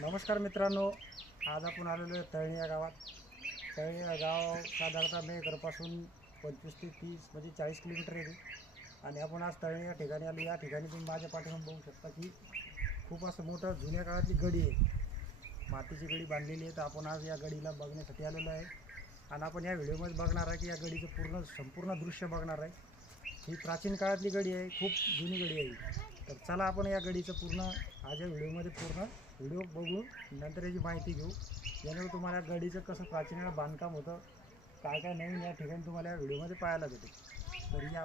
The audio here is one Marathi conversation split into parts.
नमस्कार मित्रांनो, आज आपण आलेलो आहे तळणी या गावात. तळणी या गाव साधारणतः मेघरपासून 25 ते 30 म्हणजे 40 किलोमीटर येते. आणि आपण आज तळणी या ठिकाणी आलो. या ठिकाणी तुम्ही माझ्या पाठीमागे बघू शकता की खूप असं मोठं जुन्या काळातली गडी आहे, मातीची गडी बांधलेली आहे. तर आपण आज या गडीला बघण्यासाठी आलेलो आहे आणि आपण या व्हिडिओमध्ये बघणार आहे की या गडीचं संपूर्ण दृश्य बघणार आहे. ही प्राचीन काळातली गडी आहे, खूप जुनी गडी आहे. तर चला आपण या गडीचं पूर्ण आज या व्हिडिओमध्ये पूर्ण व्हिडिओ बघू, नंतर याची माहिती घेऊ. यामुळे तुम्हाला गडीचं कसं प्राचीन काळात बांधकाम होतं, काय काय नवीन या ठिकाणी तुम्हाला या व्हिडिओमध्ये पाहायला भेटेल. तर या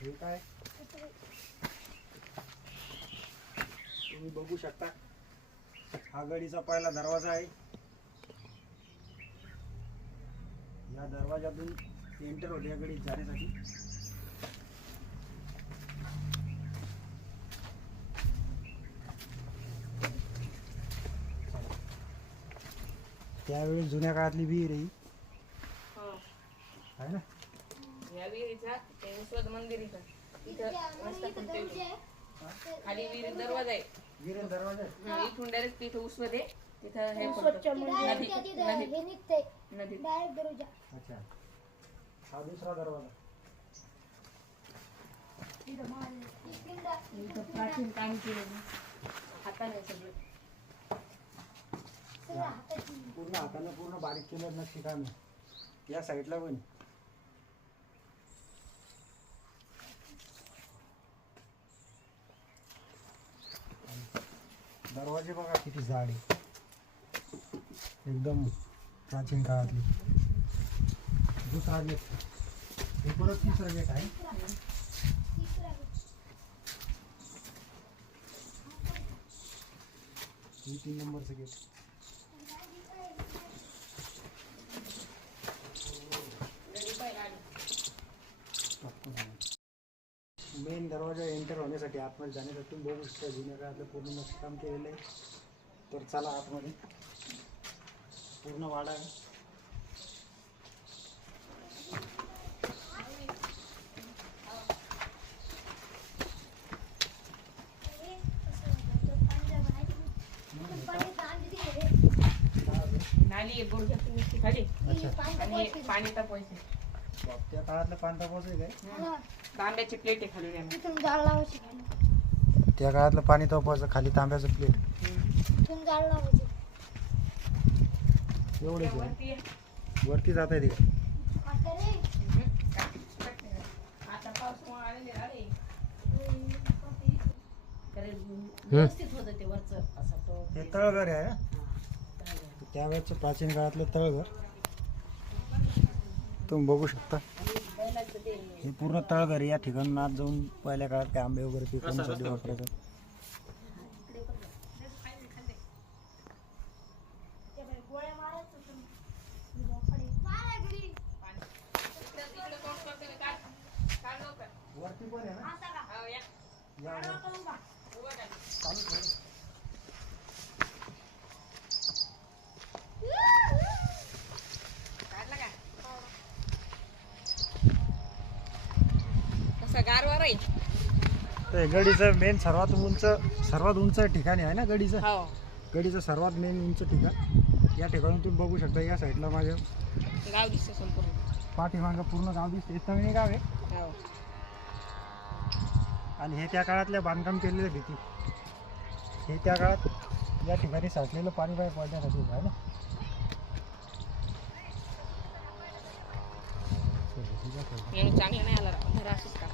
हे काय तुम्ही बघू शकता, हा गडीचा पहिला दरवाजा आहे. या दरवाजातून एंटर होते या गडीत जाण्यासाठी. त्यावेळी जुन्या काळातली विहीर आहे ना. या विहिरीचा ते विश्वद मंदिर खाली विहीर दरवाजा आहे. विहीर दरवाजा आहे. इथून डायरेक्ट तिथे उसवद आहे. तिथं हे नदी. अच्छा, हा दुसरा दरवाजा. प्राचीन काम केलं हाताने सगळं पूर्ण हाताने पूर्ण बारीक केलं नक्षी काम आहे. या साईडला पण दरवाजे बघा किती जाड आहे, एकदम प्राचीन काळातली. दुसरा गेट, हे परत तिसरा गेट आहे. हे 3 नंबरचं गेट. मेन दरवाजा एंटर होण्यासाठी आतमध्ये जाण्यासाठी तुम्ही बघू शकता जुन्या काळातलं पूर्ण नक्षीकाम केलेलं आहे. तर चला आतमध्ये, पूर्ण वाडा आहे. नाली बोरच्यातून नुसती खाली आणि पाणी तापवायचं. त्या काळातलं पाणी तापवायचं काय, तांब्याची प्लेट आहे खाली. त्या काळातलं पाणी तापवायचं, खाली तांब्याचं प्लेट. एवढेच वरती जात आहे तिकडे. आता पाऊस आलेले व्यवस्थित होतं ते वरचं असं तो हे तळघर आहे ना, त्यावेळेचं प्राचीन काळातलं तळघर तुम्ही बघू शकता. हे पूर्ण तळघर या ठिकाणी आत जाऊन पहिल्या काळात काय आंबे वगैरे पिकवण्यासाठी वापरायचं. वरती पण आहे ना, गारवा राहील. तर गडीचं मेन सर्वात उंच ठिकाणी आहे ना गडीचं. हो, गडीचं सर्वात मेन उंच ठिकाण या ठिकाणी तुम्ही बघू शकता. या साईडला माझ्या गाव दिसतं संपूर्ण. पाठीमागं पूर्ण गाव दिसते. तळणी गाव आहे. हो. आणि हे त्या काळातल्या बांधकाम केलेल्या भीती, हे त्या काळात या ठिकाणी साठलेलं पाणी बाहेर पडण्यासाठी आहे ना. चांगलं नाही आला घर असंच का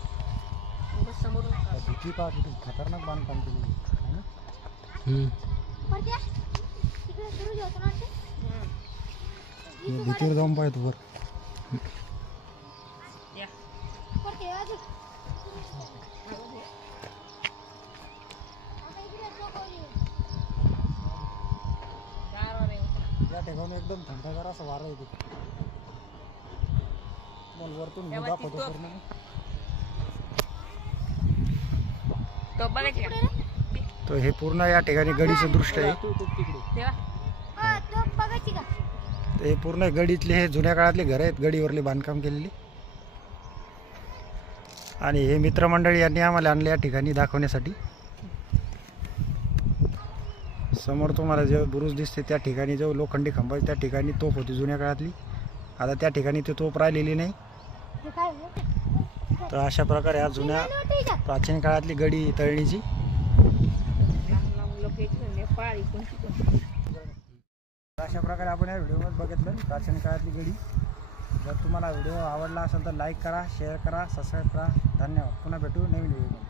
समोरून भीती पहा किती खतरनाक बांधकाम केलेलं आहे ना. भीतीवर जाऊन पाहतो वर. या ठिकाणी एकदम थंडगार असं वारं येते. मग वरतून दाखवतो पूर्ण. तो बघायची का? तर हे पूर्ण या ठिकाणी गडीचं दृश्य आहे. तेव्हा तर हे पूर्ण गडीतले हे जुन्या काळातले घर आहेत, गडीवरले बांधकाम केलेली. आणि हे मित्रमंडळी यांनी आम्हाला आणले या ठिकाणी दाखवण्यासाठी. समोर तुम्हाला जे बुरुज दिसते त्या ठिकाणी जो लोखंडी खांब आहे त्या ठिकाणी तोफ होती जुन्या काळातली. आता त्या ठिकाणी ती तोफ राहिलेली नाही. तर अशा प्रकारे हा जुन्या प्राचीन काळातली गडी तळणीची. लांब लांब लोक यायची नेपाळ इकडून तिकडून. अशा प्रकारे आपण या व्हिडिओमध्ये बघितलं प्राचीन काळातली गडी. जर तुम्हाला व्हिडिओ आवडला असेल तर लाईक करा, शेअर करा, सबस्क्राईब करा. धन्यवाद. पुन्हा भेटू नवीन व्हिडिओ.